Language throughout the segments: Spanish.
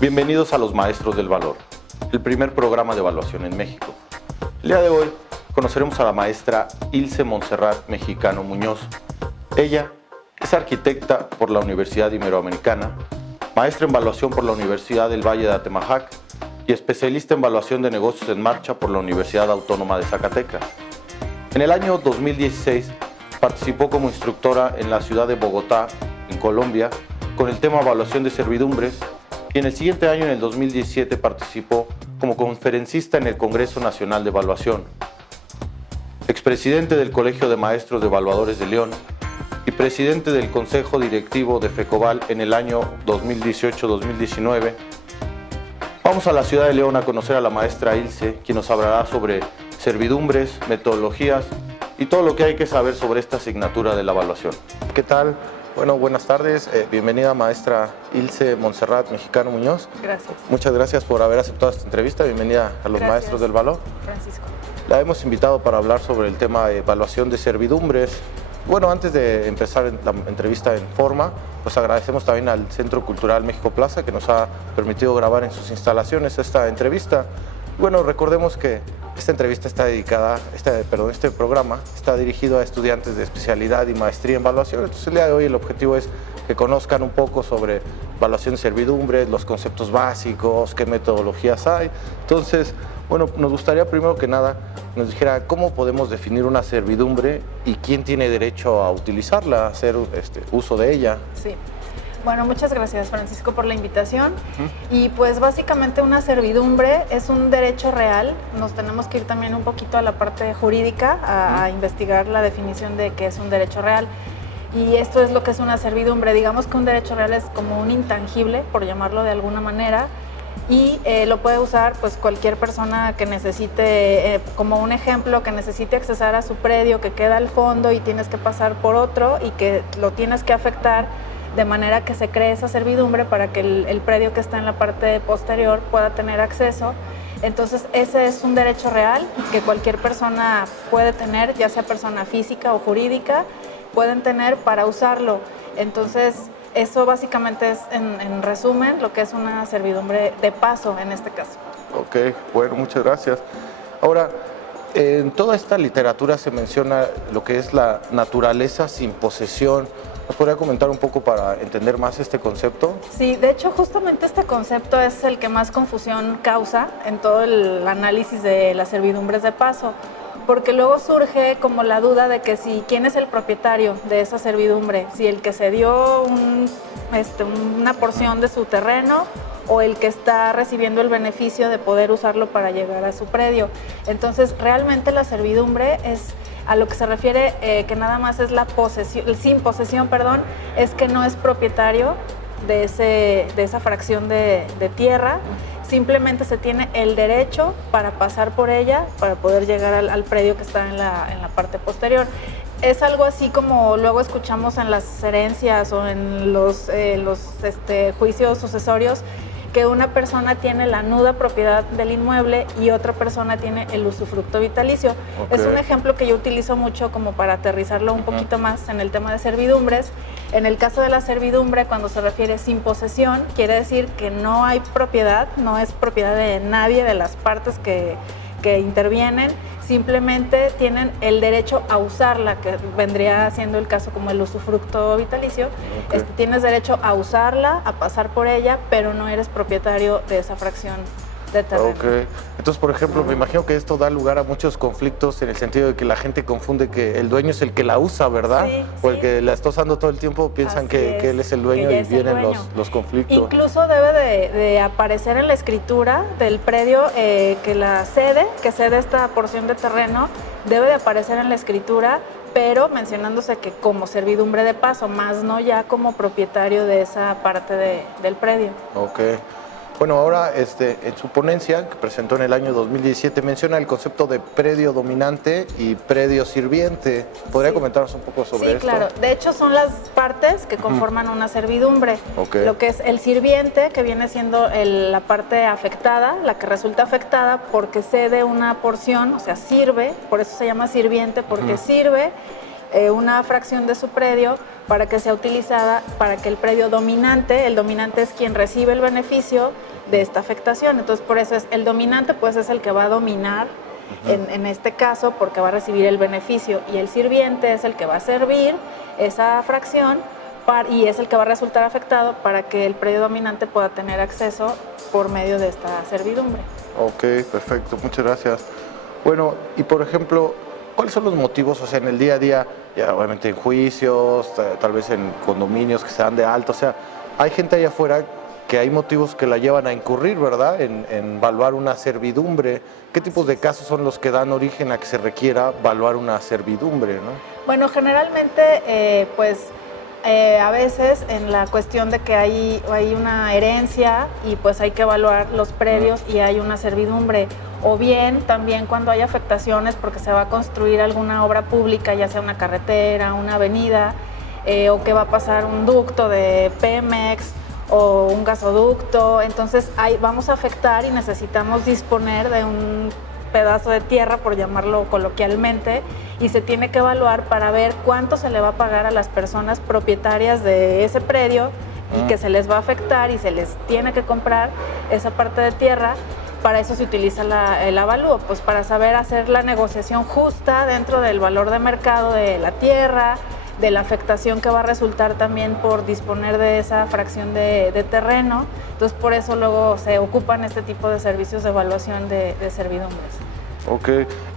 Bienvenidos a Los Maestros del Valor, el primer programa de evaluación en México. El día de hoy conoceremos a la maestra Ilse Montserrat Mexicano Muñoz. Ella es arquitecta por la Universidad Iberoamericana, maestra en evaluación por la Universidad del Valle de Atemajac y especialista en evaluación de negocios en marcha por la Universidad Autónoma de Zacatecas. En el año 2016 participó como instructora en la ciudad de Bogotá, en Colombia, con el tema evaluación de servidumbres, y en el siguiente año, en el 2017, participó como conferencista en el Congreso Nacional de Evaluación. Expresidente del Colegio de Maestros de Evaluadores de León y presidente del Consejo Directivo de FECOBAL en el año 2018-2019. Vamos a la ciudad de León a conocer a la maestra Ilse, quien nos hablará sobre servidumbres, metodologías y todo lo que hay que saber sobre esta asignatura de la evaluación. ¿Qué tal? Bueno, buenas tardes. Bienvenida, maestra Ilse Montserrat Mexicano Muñoz. Gracias. Muchas gracias por haber aceptado esta entrevista. Bienvenida a los Maestros del Valor. Francisco. La hemos invitado para hablar sobre el tema de evaluación de servidumbres. Bueno, antes de empezar la entrevista en forma, pues agradecemos también al Centro Cultural México Plaza, que nos ha permitido grabar en sus instalaciones esta entrevista. Bueno, recordemos que esta entrevista está dedicada, este programa está dirigido a estudiantes de especialidad y maestría en evaluación. Entonces, el día de hoy el objetivo es que conozcan un poco sobre evaluación de servidumbres, los conceptos básicos, qué metodologías hay. Entonces, bueno, nos gustaría primero que nada nos dijera cómo podemos definir una servidumbre y quién tiene derecho a utilizarla, a hacer uso de ella. Sí. Bueno, muchas gracias, Francisco, por la invitación. Y pues básicamente una servidumbre es un derecho real. Nos tenemos que ir también un poquito a la parte jurídica, a investigar la definición de qué es un derecho real. Y esto es lo que es una servidumbre. Digamos que un derecho real es como un intangible, por llamarlo de alguna manera, y lo puede usar pues cualquier persona que necesite, como un ejemplo, que necesite accesar a su predio que queda al fondo y tienes que pasar por otro y que lo tienes que afectar de manera que se cree esa servidumbre para que el predio que está en la parte posterior pueda tener acceso. Entonces, ese es un derecho real que cualquier persona puede tener, ya sea persona física o jurídica, pueden tener para usarlo. Entonces, eso básicamente es, en resumen, lo que es una servidumbre de paso en este caso. Ok, bueno, muchas gracias. Ahora, en toda esta literatura se menciona lo que es la naturaleza sin posesión. ¿Nos podría comentar un poco para entender más este concepto? Sí, de hecho justamente este concepto es el que más confusión causa en todo el análisis de las servidumbres de paso, porque luego surge como la duda de que si quién es el propietario de esa servidumbre, si el que se dio una porción de su terreno o el que está recibiendo el beneficio de poder usarlo para llegar a su predio. Entonces realmente la servidumbre es a lo que se refiere que nada más es la posesión, sin posesión, perdón, es que no es propietario de esa fracción de tierra, simplemente se tiene el derecho para pasar por ella, para poder llegar al predio que está en la parte posterior. Es algo así como luego escuchamos en las herencias o en los juicios sucesorios, que una persona tiene la nuda propiedad del inmueble y otra persona tiene el usufructo vitalicio. Okay. Es un ejemplo que yo utilizo mucho como para aterrizarlo un poquito más en el tema de servidumbres. En el caso de la servidumbre, cuando se refiere sin posesión, quiere decir que no hay propiedad, no es propiedad de nadie de las partes que intervienen, simplemente tienen el derecho a usarla, que vendría siendo el caso como el usufructo vitalicio. Okay. Tienes derecho a usarla, a pasar por ella, pero no eres propietario de esa fracción de terreno. Okay. Entonces, por ejemplo, me imagino que esto da lugar a muchos conflictos en el sentido de que la gente confunde que el dueño es el que la usa, ¿verdad? Sí, o el que la está usando todo el tiempo, piensan que él es el dueño y vienen los conflictos. Incluso debe de aparecer en la escritura del predio que cede esta porción de terreno, debe de aparecer en la escritura, pero mencionándose que como servidumbre de paso, más no ya como propietario de esa parte del predio. Ok. Bueno, ahora en su ponencia que presentó en el año 2017 menciona el concepto de predio dominante y predio sirviente. ¿Podría comentarnos un poco sobre esto? Sí, claro. De hecho, son las partes que conforman una servidumbre. Okay. Lo que es el sirviente, que viene siendo la parte afectada, la que resulta afectada porque cede una porción, o sea, sirve, por eso se llama sirviente, porque sirve una fracción de su predio para que sea utilizada para que el predio dominante, el dominante es quien recibe el beneficio de esta afectación. Entonces, por eso es el dominante, pues es el que va a dominar en este caso, porque va a recibir el beneficio, y el sirviente es el que va a servir esa fracción y es el que va a resultar afectado para que el predio dominante pueda tener acceso por medio de esta servidumbre. Ok, perfecto, muchas gracias. Bueno, y por ejemplo, ¿cuáles son los motivos, o sea, en el día a día, ya obviamente en juicios, tal vez en condominios que se dan de alto, o sea, hay gente allá afuera que hay motivos que la llevan a incurrir, ¿verdad?, en valuar una servidumbre. ¿Qué tipos de casos son los que dan origen a que se requiera valuar una servidumbre, no? Bueno, generalmente, a veces en la cuestión de que hay una herencia y pues hay que evaluar los predios y hay una servidumbre, o bien también cuando hay afectaciones porque se va a construir alguna obra pública, ya sea una carretera, una avenida, o que va a pasar un ducto de Pemex o un gasoducto, entonces vamos a afectar y necesitamos disponer de un pedazo de tierra, por llamarlo coloquialmente, y se tiene que evaluar para ver cuánto se le va a pagar a las personas propietarias de ese predio y que se les va a afectar y se les tiene que comprar esa parte de tierra. Para eso se utiliza el avalúo, pues para saber hacer la negociación justa dentro del valor de mercado de la tierra, de la afectación que va a resultar también por disponer de esa fracción de terreno. Entonces, por eso luego se ocupan este tipo de servicios de evaluación de servidumbres. Ok,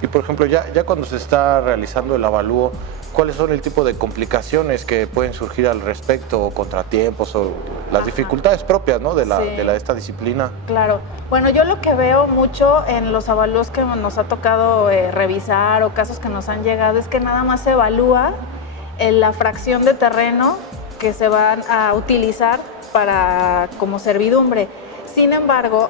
y por ejemplo, ya cuando se está realizando el avalúo, ¿cuáles son el tipo de complicaciones que pueden surgir al respecto, o contratiempos, o las dificultades propias, ¿no?, de esta disciplina? Claro. Bueno, yo lo que veo mucho en los avalúos que nos ha tocado revisar o casos que nos han llegado es que nada más se evalúa la fracción de terreno que se van a utilizar como servidumbre. Sin embargo,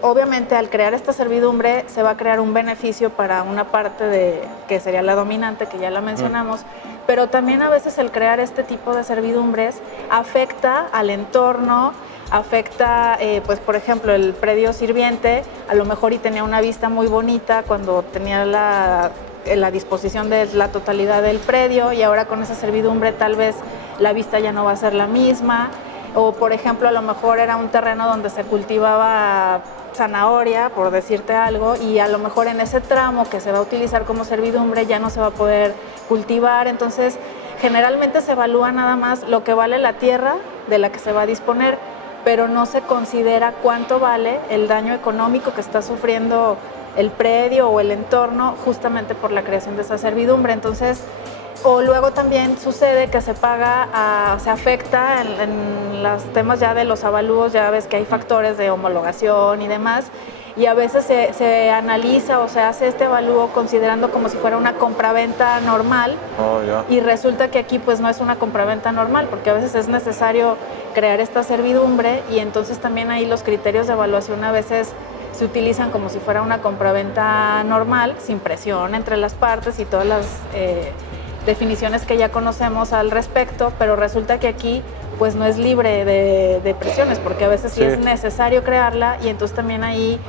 obviamente al crear esta servidumbre se va a crear un beneficio para una parte que sería la dominante, que ya la mencionamos, pero también a veces el crear este tipo de servidumbres afecta al entorno, afecta, pues por ejemplo, el predio sirviente, a lo mejor y tenía una vista muy bonita cuando tenía la disposición de la totalidad del predio, y ahora con esa servidumbre tal vez la vista ya no va a ser la misma. O, por ejemplo, a lo mejor era un terreno donde se cultivaba zanahoria, por decirte algo, y a lo mejor en ese tramo que se va a utilizar como servidumbre ya no se va a poder cultivar. Entonces, generalmente se evalúa nada más lo que vale la tierra de la que se va a disponer, pero no se considera cuánto vale el daño económico que está sufriendo el predio o el entorno justamente por la creación de esa servidumbre. Entonces, o luego también sucede que se afecta en los temas ya de los avalúos, ya ves que hay factores de homologación y demás, y a veces se analiza o se hace este avalúo considerando como si fuera una compraventa normal, y resulta que aquí pues no es una compraventa normal, porque a veces es necesario crear esta servidumbre, y entonces también ahí los criterios de evaluación a veces se utilizan como si fuera una compraventa normal, sin presión entre las partes y todas las definiciones que ya conocemos al respecto, pero resulta que aquí pues no es libre de presiones, porque a veces sí es necesario crearla, y entonces también ahí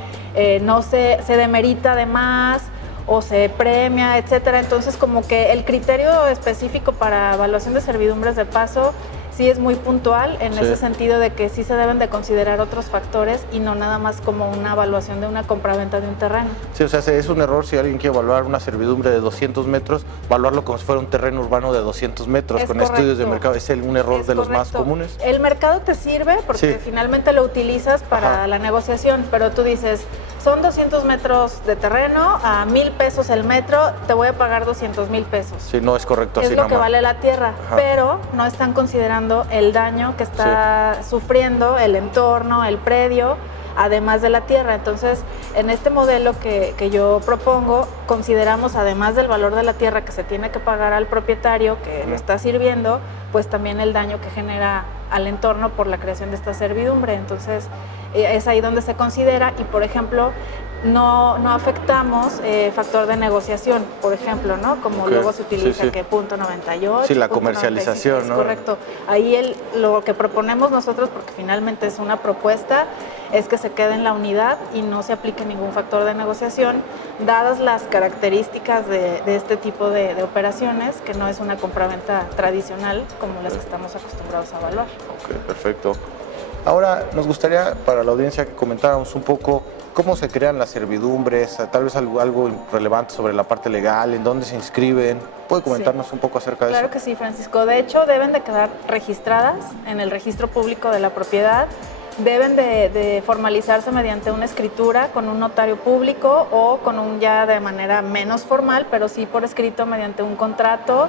no se demerita de más o se premia, etcétera. Entonces, como que el criterio específico para evaluación de servidumbres de paso sí es muy puntual en ese sentido de que sí se deben de considerar otros factores y no nada más como una evaluación de una compraventa de un terreno. Sí, o sea, es un error si alguien quiere evaluar una servidumbre de 200 metros, evaluarlo como si fuera un terreno urbano de 200 metros, con estudios de mercado. ¿Es un error de los más comunes? El mercado te sirve porque finalmente lo utilizas para la negociación, pero tú dices, son 200 metros de terreno, a 1,000 pesos el metro, te voy a pagar 200,000 pesos. Sí, no es correcto. Es lo que vale la tierra, pero no están considerando el daño que está sufriendo el entorno, el predio, además de la tierra. Entonces, en este modelo que yo propongo, consideramos, además del valor de la tierra que se tiene que pagar al propietario que lo está sirviendo, pues también el daño que genera al entorno por la creación de esta servidumbre. Entonces, es ahí donde se considera, y por ejemplo, no afectamos factor de negociación, por ejemplo, ¿no? Como luego se utiliza que punto 98. Sí, la punto comercialización, 96, ¿no? Correcto. Ahí lo que proponemos nosotros, porque finalmente es una propuesta, es que se quede en la unidad y no se aplique ningún factor de negociación, dadas las características de este tipo de operaciones, que no es una compraventa tradicional como las que estamos acostumbrados a evaluar. Ok, perfecto. Ahora nos gustaría para la audiencia que comentáramos un poco cómo se crean las servidumbres, tal vez algo relevante sobre la parte legal, en dónde se inscriben. ¿Puede comentarnos un poco acerca de eso? Claro que sí, Francisco. De hecho, deben de quedar registradas en el registro público de la propiedad. Deben de formalizarse mediante una escritura con un notario público o con un ya de manera menos formal, pero sí por escrito mediante un contrato,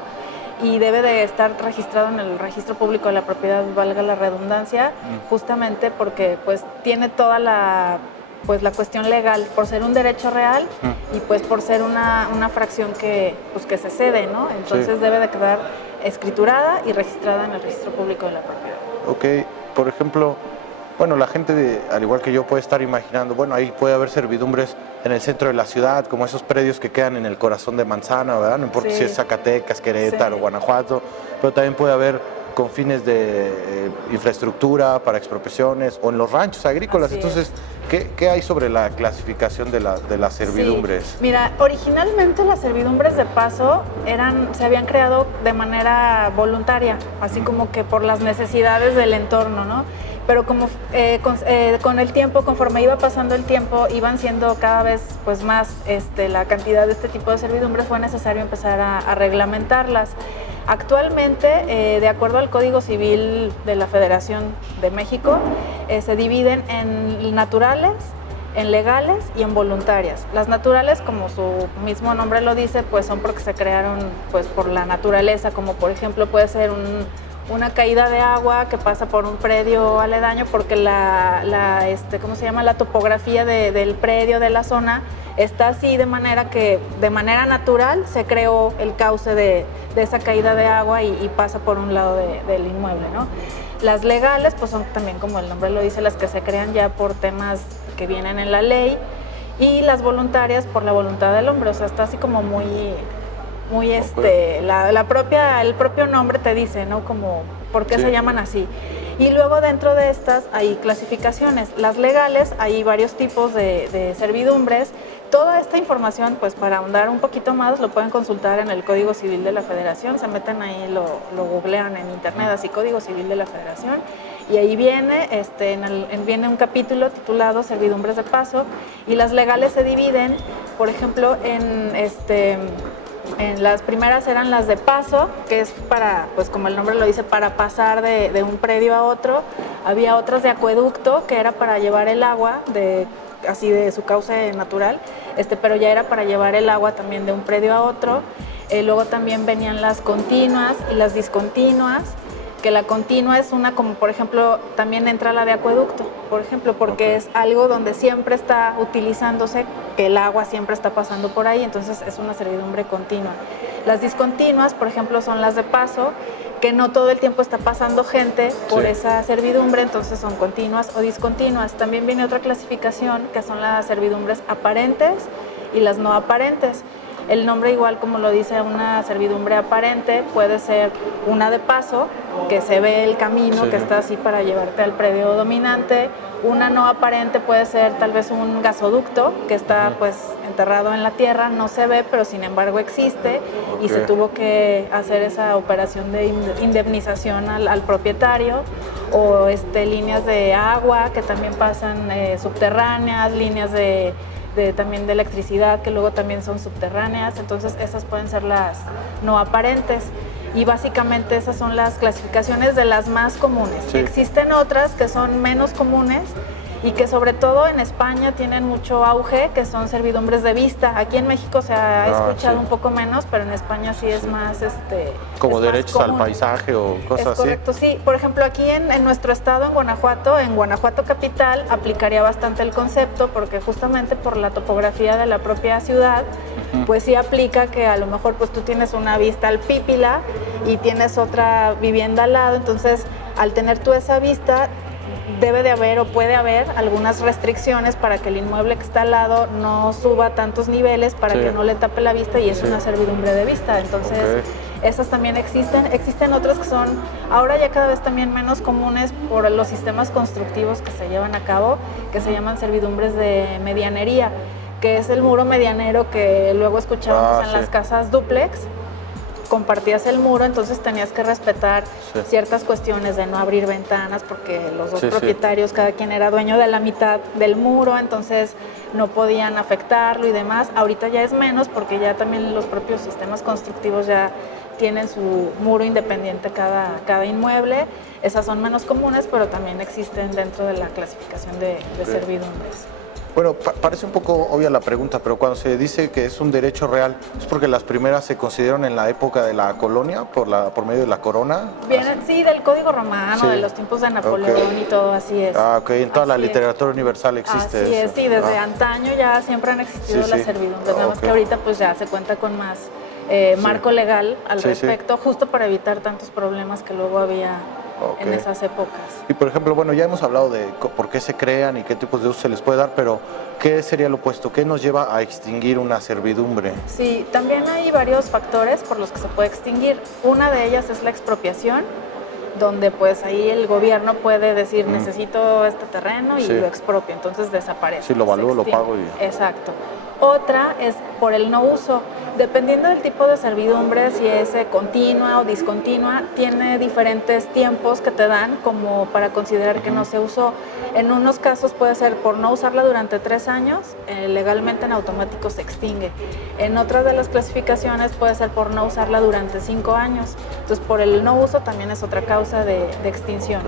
y debe de estar registrado en el registro público de la propiedad, valga la redundancia, justamente porque pues tiene toda la cuestión legal, por ser un derecho real y pues por ser una fracción que se cede, ¿no? Entonces debe de quedar escriturada y registrada en el registro público de la propiedad. Ok, por ejemplo, bueno, la gente, al igual que yo, puede estar imaginando, bueno, ahí puede haber servidumbres en el centro de la ciudad, como esos predios que quedan en el corazón de Manzana, ¿verdad? No importa si es Zacatecas, Querétaro, Guanajuato, pero también puede haber con fines de infraestructura, para expropiaciones, o en los ranchos agrícolas. Entonces, ¿qué hay sobre la clasificación de las servidumbres? Sí. Mira, originalmente las servidumbres de paso se habían creado de manera voluntaria, así como que por las necesidades del entorno, ¿no? Pero como con el tiempo, conforme iba pasando el tiempo, iban siendo cada vez pues más la cantidad de este tipo de servidumbres, fue necesario empezar a reglamentarlas. Actualmente, de acuerdo al Código Civil de la Federación de México, se dividen en naturales, en legales y en voluntarias. Las naturales, como su mismo nombre lo dice, pues son porque se crearon pues por la naturaleza, como por ejemplo puede ser una caída de agua que pasa por un predio aledaño porque ¿cómo se llama? La topografía del predio, de la zona, está así de manera que de manera natural se creó el cauce de esa caída de agua y pasa por un lado del inmueble, ¿no? Las legales pues son también, como el nombre lo dice, las que se crean ya por temas que vienen en la ley, y las voluntarias por la voluntad del hombre, o sea, está así como muy el propio nombre te dice, ¿no? Como por qué se llaman así. Y luego dentro de estas hay clasificaciones. Las legales, hay varios tipos de servidumbres. Toda esta información, pues para ahondar un poquito más, lo pueden consultar en el Código Civil de la Federación. Se meten ahí, lo googlean en internet, así Código Civil de la Federación. Y ahí viene, viene un capítulo titulado Servidumbres de Paso. Y las legales se dividen, por ejemplo, en las primeras eran las de paso, que es para, pues como el nombre lo dice, para pasar de un predio a otro. Había otras de acueducto, que era para llevar el agua así de su cauce natural, pero ya era para llevar el agua también de un predio a otro. Luego también venían las continuas y las discontinuas, que la continua es una, como por ejemplo, también entra la de acueducto, por ejemplo, porque es algo donde siempre está utilizándose, que el agua siempre está pasando por ahí, entonces es una servidumbre continua. Las discontinuas, por ejemplo, son las de paso, que no todo el tiempo está pasando gente por esa servidumbre, entonces son continuas o discontinuas. También viene otra clasificación, que son las servidumbres aparentes y las no aparentes. El nombre, igual como lo dice, una servidumbre aparente puede ser una de paso, que se ve el camino que está así para llevarte al predio dominante. Una no aparente puede ser tal vez un gasoducto que está pues enterrado en la tierra, no se ve, pero sin embargo existe, y se tuvo que hacer esa operación de indemnización al propietario. O líneas de agua que también pasan subterráneas, líneas también de electricidad que luego también son subterráneas, entonces esas pueden ser las no aparentes, y básicamente esas son las clasificaciones de las más comunes. Existen otras que son menos comunes y que sobre todo en España tienen mucho auge, que son servidumbres de vista. Aquí en México se ha escuchado un poco menos, pero en España sí es más como es derechos más al paisaje o cosas así. Correcto, sí. Por ejemplo, aquí en nuestro estado, en Guanajuato capital, aplicaría bastante el concepto, porque justamente por la topografía de la propia ciudad, pues sí aplica que a lo mejor pues tú tienes una vista al Pípila y tienes otra vivienda al lado, entonces al tener tú esa vista, debe de haber o puede haber algunas restricciones para que el inmueble que está al lado no suba tantos niveles para que no le tape la vista y es una servidumbre de vista. Entonces, esas también existen. Existen otras que son ahora ya cada vez también menos comunes por los sistemas constructivos que se llevan a cabo, que se llaman servidumbres de medianería, que es el muro medianero que luego escuchábamos en las casas dúplex. Compartías el muro, entonces tenías que respetar ciertas cuestiones de no abrir ventanas porque los dos propietarios, cada quien era dueño de la mitad del muro, entonces no podían afectarlo y demás. Ahorita ya es menos porque ya también los propios sistemas constructivos ya tienen su muro independiente cada inmueble. Esas son menos comunes, pero también existen dentro de la clasificación de servidumbres. Bueno, parece un poco obvia la pregunta, pero cuando se dice que es un derecho real, ¿es porque las primeras se consideraron en la época de la colonia, por medio de la corona? Vienen, sí, del Código Romano, de los tiempos de Napoleón y todo, así es. Ah, ok, en toda la literatura universal existe así eso. Es, sí, desde antaño ya siempre han existido las servidumbres, nada más que ahorita pues ya se cuenta con más marco legal al respecto, justo para evitar tantos problemas que luego había en esas épocas. Y por ejemplo, bueno, ya hemos hablado de por qué se crean y qué tipos de uso se les puede dar, pero ¿qué sería lo opuesto? ¿Qué nos lleva a extinguir una servidumbre? Sí, también hay varios factores por los que se puede extinguir. Una de ellas es la expropiación, donde pues ahí el gobierno puede decir necesito este terreno y lo expropio, entonces desaparece. Sí, lo valúo, lo pago y... Exacto. Otra es por el no uso. Dependiendo del tipo de servidumbre, si es continua o discontinua, tiene diferentes tiempos que te dan como para considerar que no se usó. En unos casos puede ser por no usarla durante 3 años, legalmente en automático se extingue. En otras de las clasificaciones puede ser por no usarla durante 5 años. Entonces, por el no uso también es otra causa de extinción.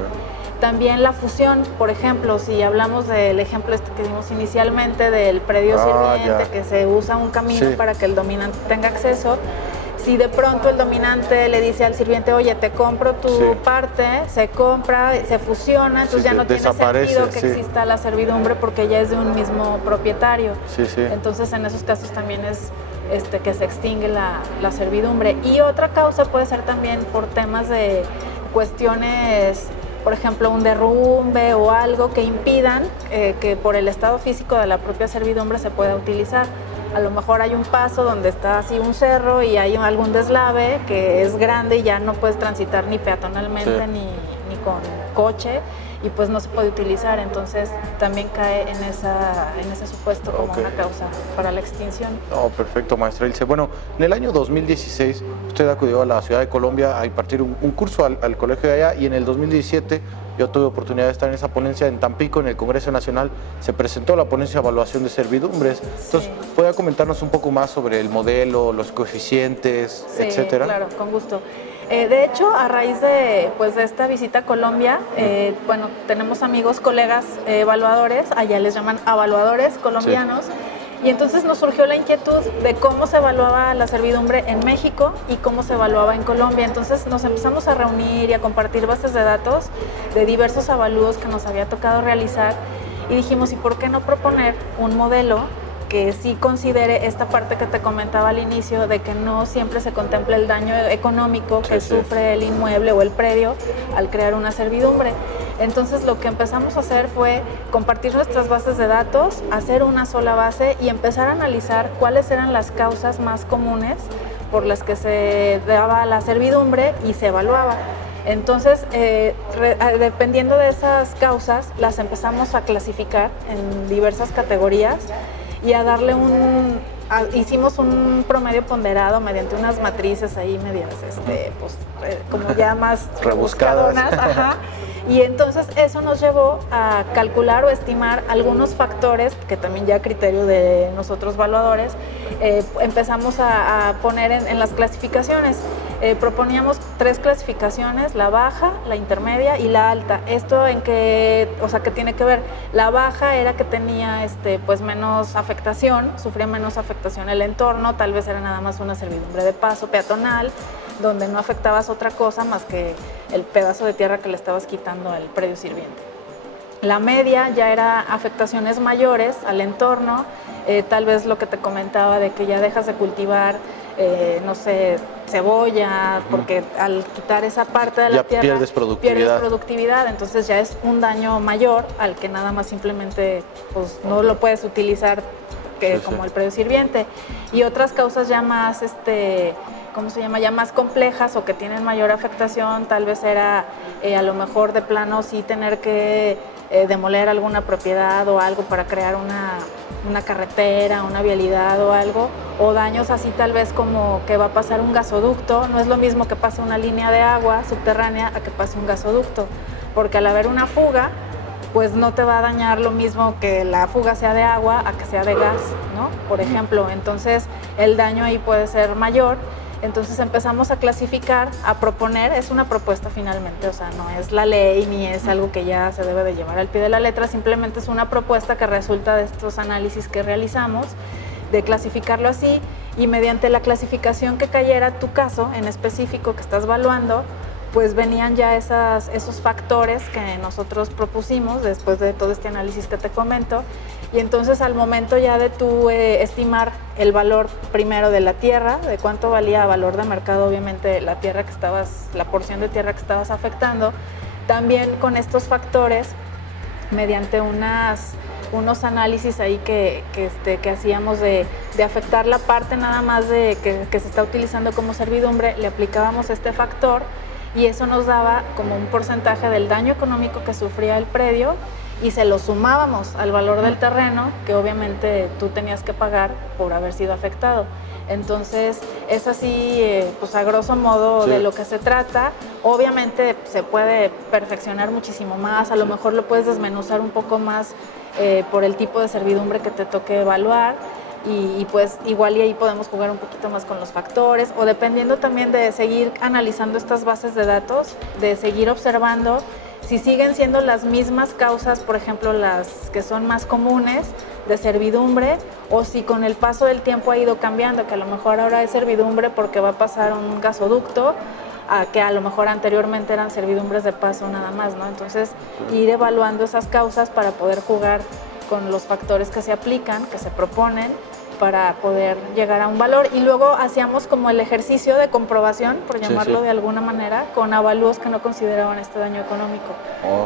También la fusión, por ejemplo, si hablamos del ejemplo que dimos inicialmente del predio sirviente, que se usa un camino para que el dominante tenga acceso, si de pronto el dominante le dice al sirviente, oye, te compro tu parte, se compra, se fusiona, entonces ya no tiene sentido que exista la servidumbre porque ya es de un mismo propietario. Entonces, en esos casos también es que se extingue la servidumbre. Y otra causa puede ser también por temas de cuestiones, por ejemplo, un derrumbe o algo que impidan que por el estado físico de la propia servidumbre se pueda utilizar. A lo mejor hay un paso donde está así un cerro y hay algún deslave que es grande y ya no puedes transitar ni peatonalmente ni con coche y pues no se puede utilizar, entonces también cae en ese supuesto como una causa para la extinción. Oh, perfecto, maestra Ilse. Bueno, en el año 2016 usted acudió a la ciudad de Colombia a impartir un curso al colegio de allá y en el 2017 yo tuve oportunidad de estar en esa ponencia en Tampico, en el Congreso Nacional, se presentó la ponencia de evaluación de servidumbres. Entonces, ¿puede comentarnos un poco más sobre el modelo, los coeficientes, etcétera? Claro, con gusto. De hecho, a raíz de esta visita a Colombia, bueno, tenemos amigos, colegas evaluadores, allá les llaman evaluadores colombianos, y entonces nos surgió la inquietud de cómo se evaluaba la servidumbre en México y cómo se evaluaba en Colombia. Entonces nos empezamos a reunir y a compartir bases de datos de diversos avalúos que nos había tocado realizar y dijimos, ¿y por qué no proponer un modelo que sí considere esta parte que te comentaba al inicio de que no siempre se contempla el daño económico que sufre el inmueble o el predio al crear una servidumbre? Entonces lo que empezamos a hacer fue compartir nuestras bases de datos, hacer una sola base y empezar a analizar cuáles eran las causas más comunes por las que se daba la servidumbre y se evaluaba. Entonces, dependiendo de esas causas, las empezamos a clasificar en diversas categorías y a darle hicimos un promedio ponderado mediante unas matrices ahí medias, como ya más rebuscadonas. Y entonces eso nos llevó a calcular o estimar algunos factores que también ya a criterio de nosotros evaluadores empezamos a poner en las clasificaciones. Proponíamos 3 clasificaciones, la baja, la intermedia y la alta. ¿Esto en qué, qué tiene que ver? La baja era que tenía pues menos afectación, sufría menos afectación el entorno, tal vez era nada más una servidumbre de paso peatonal, donde no afectabas otra cosa más que el pedazo de tierra que le estabas quitando al predio sirviente. La media ya era afectaciones mayores al entorno, tal vez lo que te comentaba de que ya dejas de cultivar no sé, cebolla, porque al quitar esa parte de la ya tierra pierdes productividad. Entonces ya es un daño mayor al que nada más simplemente pues, no lo puedes utilizar como el predio sirviente. Y otras causas ya más, ¿cómo se llama? Ya más complejas o que tienen mayor afectación, tal vez era a lo mejor de plano sí tener que demoler alguna propiedad o algo para crear una carretera, una vialidad o algo, o daños así tal vez como que va a pasar un gasoducto. No es lo mismo que pase una línea de agua subterránea a que pase un gasoducto, porque al haber una fuga, pues no te va a dañar lo mismo que la fuga sea de agua a que sea de gas, ¿no? Por ejemplo, entonces el daño ahí puede ser mayor. Entonces empezamos a clasificar, a proponer, es una propuesta finalmente, o sea, no es la ley ni es algo que ya se debe de llevar al pie de la letra, simplemente es una propuesta que resulta de estos análisis que realizamos, de clasificarlo así, y mediante la clasificación que cayera tu caso en específico que estás evaluando, pues venían ya esos factores que nosotros propusimos después de todo este análisis que te comento. Y entonces al momento ya de tú estimar el valor primero de la tierra, de cuánto valía a valor de mercado, obviamente la porción de tierra que estabas afectando, también con estos factores, mediante unos análisis ahí que hacíamos de afectar la parte nada más de que se está utilizando como servidumbre, le aplicábamos este factor y eso nos daba como un porcentaje del daño económico que sufría el predio y se lo sumábamos al valor del terreno que obviamente tú tenías que pagar por haber sido afectado. Entonces es así, pues a grosso modo de lo que se trata. Obviamente se puede perfeccionar muchísimo más, a lo mejor lo puedes desmenuzar un poco más por el tipo de servidumbre que te toque evaluar. Y pues igual y ahí podemos jugar un poquito más con los factores o dependiendo también de seguir analizando estas bases de datos, de seguir observando si siguen siendo las mismas causas, por ejemplo, las que son más comunes de servidumbre o si con el paso del tiempo ha ido cambiando, que a lo mejor ahora es servidumbre porque va a pasar un gasoducto, que a lo mejor anteriormente eran servidumbres de paso nada más, ¿no? Entonces ir evaluando esas causas para poder jugar con los factores que se aplican, que se proponen, para poder llegar a un valor. Y luego hacíamos como el ejercicio de comprobación, por llamarlo de alguna manera, con avalúos que no consideraban este daño económico.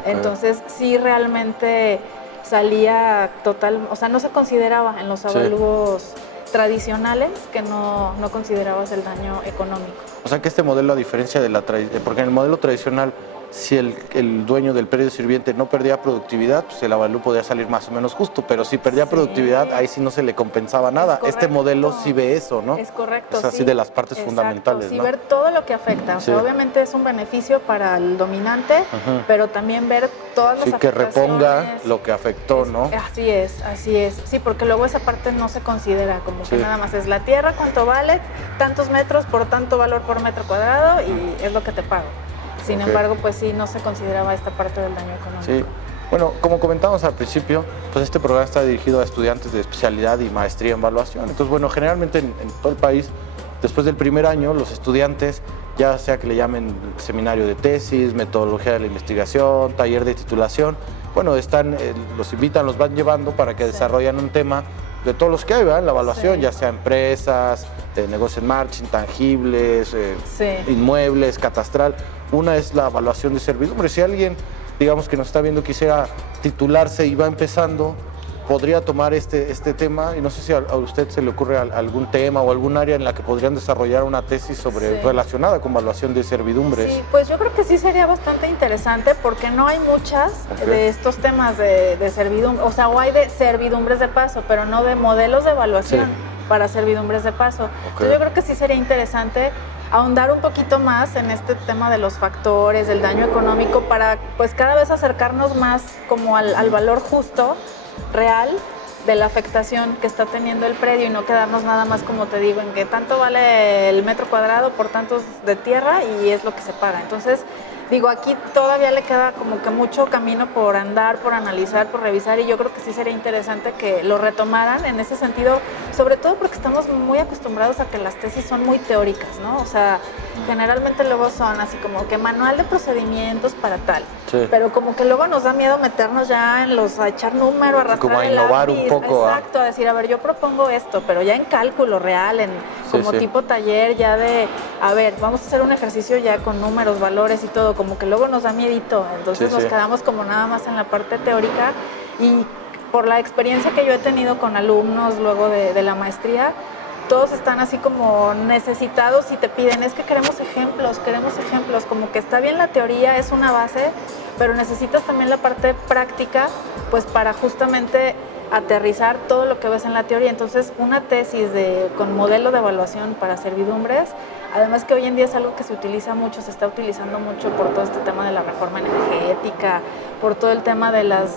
Entonces, sí realmente salía total, o sea, no se consideraba en los avalúos tradicionales que no considerabas el daño económico. O sea que este modelo, a diferencia de porque en el modelo tradicional, si el dueño del predio sirviente no perdía productividad, pues el avalúo podía salir más o menos justo, pero si perdía productividad, ahí sí no se le compensaba nada. Este modelo sí ve eso, ¿no? Es correcto. Es así de las partes fundamentales, sí, ¿no? ver todo lo que afecta. O sea, obviamente es un beneficio para el dominante, pero también ver todas las afectaciones. Que reponga lo que afectó, ¿no? Así es. Sí, porque luego esa parte no se considera como que nada más es la tierra, cuánto vale, tantos metros por tanto valor por metro cuadrado y es lo que te pago. Sin embargo, pues sí, no se consideraba esta parte del daño económico. Sí. Bueno, como comentamos al principio, pues este programa está dirigido a estudiantes de especialidad y maestría en evaluación. Entonces, bueno, generalmente en todo el país, después del primer año, los estudiantes, ya sea que le llamen seminario de tesis, metodología de la investigación, taller de titulación, bueno, los invitan, los van llevando para que desarrollen un tema de todos los que hay, ¿verdad? En la evaluación, ya sea empresas, negocios en marcha, intangibles, inmuebles, catastral. Una es la evaluación de servidumbre. Si alguien, digamos, que nos está viendo quisiera titularse y va empezando, podría tomar este tema, y no sé si a usted se le ocurre algún tema o algún área en la que podrían desarrollar una tesis relacionada con evaluación de servidumbres. Sí, pues yo creo que sí sería bastante interesante porque no hay muchas de estos temas de servidumbre, o sea, o hay de servidumbres de paso, pero no de modelos de evaluación para servidumbres de paso. Entonces yo creo que sí sería interesante ahondar un poquito más en este tema de los factores, del daño económico, para pues cada vez acercarnos más como al valor justo, real, de la afectación que está teniendo el predio y no quedarnos nada más, como te digo, en que tanto vale el metro cuadrado por tantos de tierra y es lo que se paga. Entonces, digo, aquí todavía le queda como que mucho camino por andar, por analizar, por revisar y yo creo que sí sería interesante que lo retomaran en ese sentido, sobre todo porque estamos muy acostumbrados a que las tesis son muy teóricas, ¿no? O sea, Generalmente luego son así como que manual de procedimientos para tal, Sí. pero como que luego nos da miedo meternos ya a echar número, a arrastrar Como a el innovar lápiz. un poco, Exacto, a decir, a ver, yo propongo esto, pero ya en cálculo real, como sí. tipo taller, ya de, a ver, vamos a hacer un ejercicio ya con números, valores y todo, como que luego nos da miedito, entonces Sí, nos sí. quedamos como nada más en la parte teórica y por la experiencia que yo he tenido con alumnos luego de la maestría, todos están así como necesitados y te piden, es que queremos ejemplos, como que está bien la teoría, es una base, pero necesitas también la parte práctica, pues para justamente aterrizar todo lo que ves en la teoría. Entonces, una tesis con modelo de evaluación para servidumbres, además que hoy en día es algo que se utiliza mucho, se está utilizando mucho por todo este tema de la reforma energética, por todo el tema de las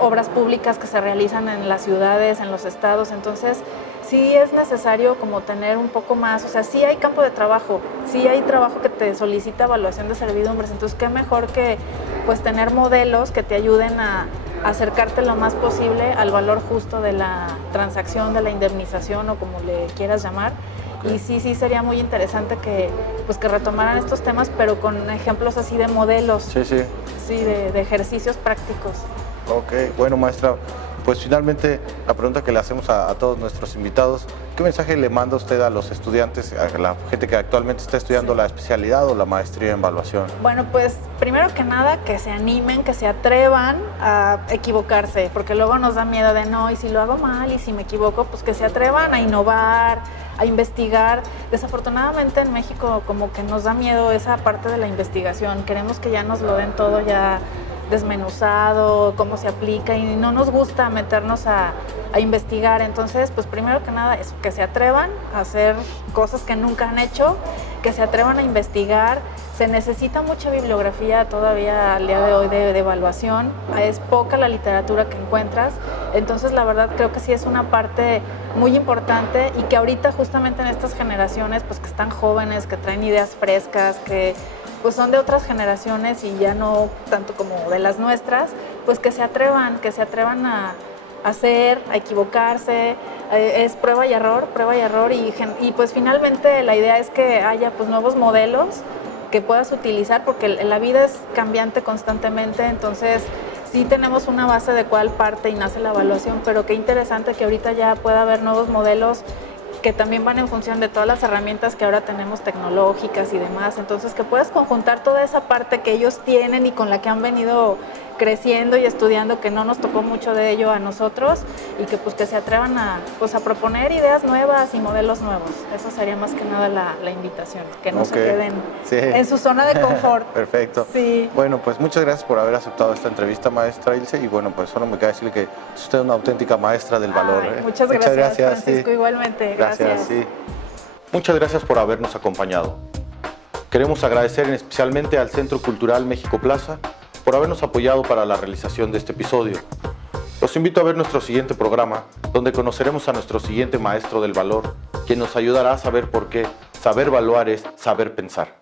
obras públicas que se realizan en las ciudades, en los estados. Entonces, sí es necesario como tener un poco más, o sea, sí hay campo de trabajo, sí hay trabajo que te solicita evaluación de servidumbres, entonces qué mejor que pues tener modelos que te ayuden a acercarte lo más posible al valor justo de la transacción, de la indemnización o como le quieras llamar. Y sí sería muy interesante que retomaran estos temas, pero con ejemplos así de modelos, Sí. de ejercicios prácticos. Ok, bueno, maestra, pues finalmente la pregunta que le hacemos a todos nuestros invitados, ¿qué mensaje le manda usted a los estudiantes, a la gente que actualmente está estudiando la especialidad o la maestría en evaluación? Bueno, pues primero que nada que se animen, que se atrevan a equivocarse, porque luego nos da miedo de no, y si lo hago mal y si me equivoco, pues que se atrevan a innovar, a investigar. Desafortunadamente en México como que nos da miedo esa parte de la investigación, queremos que ya nos lo den todo ya desmenuzado, cómo se aplica y no nos gusta meternos a investigar. Entonces, pues primero que nada eso, que se atrevan a hacer cosas que nunca han hecho, que se atrevan a investigar. Se necesita mucha bibliografía todavía al día de hoy de evaluación, es poca la literatura que encuentras, entonces la verdad creo que sí es una parte muy importante y que ahorita justamente en estas generaciones pues que están jóvenes, que traen ideas frescas, que pues son de otras generaciones y ya no tanto como de las nuestras, pues que se atrevan a hacer, a equivocarse, es prueba y error y pues finalmente la idea es que haya pues nuevos modelos que puedas utilizar porque la vida es cambiante constantemente, entonces sí tenemos una base de cuál parte y nace la evaluación, pero qué interesante que ahorita ya pueda haber nuevos modelos que también van en función de todas las herramientas que ahora tenemos tecnológicas y demás, entonces que puedas conjuntar toda esa parte que ellos tienen y con la que han venido creciendo y estudiando, que no nos tocó mucho de ello a nosotros y que pues que se atrevan a proponer ideas nuevas y modelos nuevos. Eso sería más que nada la invitación, que no se queden en su zona de confort. Perfecto. Sí. Bueno, pues muchas gracias por haber aceptado esta entrevista, maestra Ilse, y bueno, pues solo me queda decirle que es usted una auténtica maestra del valor. Muchas gracias, Francisco, igualmente. Gracias. Sí. Muchas gracias por habernos acompañado. Queremos agradecer especialmente al Centro Cultural México Plaza por habernos apoyado para la realización de este episodio. Los invito a ver nuestro siguiente programa, donde conoceremos a nuestro siguiente maestro del valor, quien nos ayudará a saber por qué saber evaluar es saber pensar.